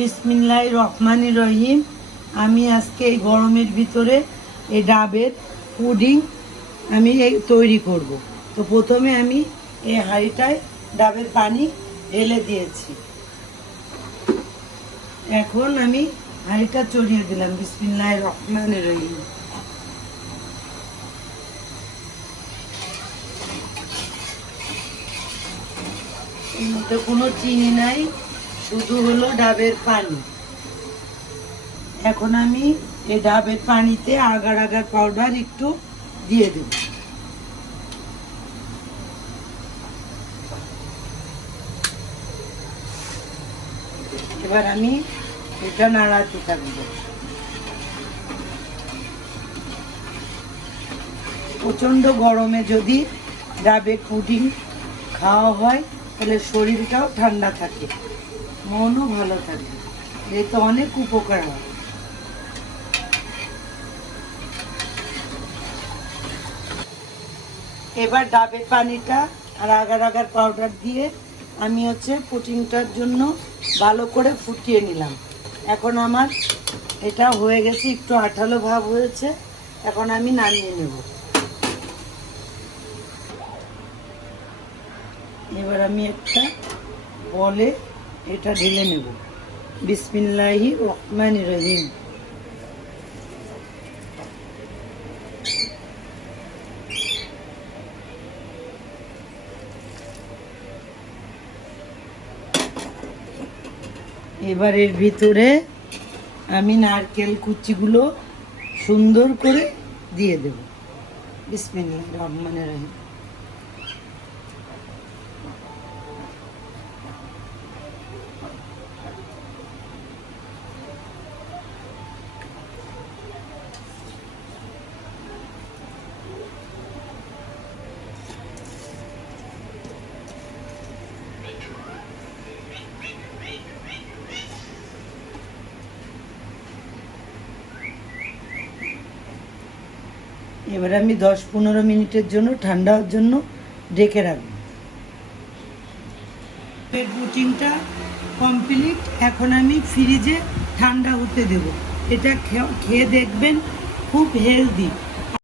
বিসমিল্লাহির রহমানির রহিম। আমি আজকে এই গরমের ভিতরে এই ডাবের পুডিং আমি তৈরি করব। তো প্রথমে আমি এই হাঁড়িটায় ডাবের পানি ঢেলে দিয়েছি। এখন আমি হাঁড়িটা চড়িয়ে দিলাম। বিসমিল্লাহির রহমানির রহিম। এর মধ্যে কোনো চিনি নাই, শুধু হলো ডাবের পানি। এখন আমি এই ডাবের পানিতে আগার আগার পাউডার একটু দিয়ে দেব। এবার আমি এটা নাড়াতে থাকবো। প্রচণ্ড গরমে যদি ডাবের পুডিং খাওয়া হয় তাহলে শরীরটাও ঠান্ডা থাকে, মনও ভালো থাকে, এতে অনেক উপকার হয়। এবার ডাবের পানিটা আর আগার আগার পাউডার দিয়ে আমি পুডিংটার জন্য ভালো করে ফুটিয়ে নিলাম। এখন আমার এটা হয়ে গেছে, একটু আঠালো ভাব হয়েছে। এখন আমি নামিয়ে নেব। এবার আমি একটা বলে এটা ঢেলে নেব। বিসমিল্লাহির রহমানির রহিম। এবার এর ভিতরে আমি নারকেল কুচিগুলো সুন্দর করে দিয়ে দেব। বিসমিল্লাহির রহমানির রহিম। এবার আমি 10-15 মিনিটের জন্য ঠান্ডা হওয়ার জন্য ঢেকে রাখবো। পুডিংটা কমপ্লিট। এখন আমি ফ্রিজে ঠান্ডা হতে দেব। এটা খেয়ে দেখবেন, খুব হেলদি।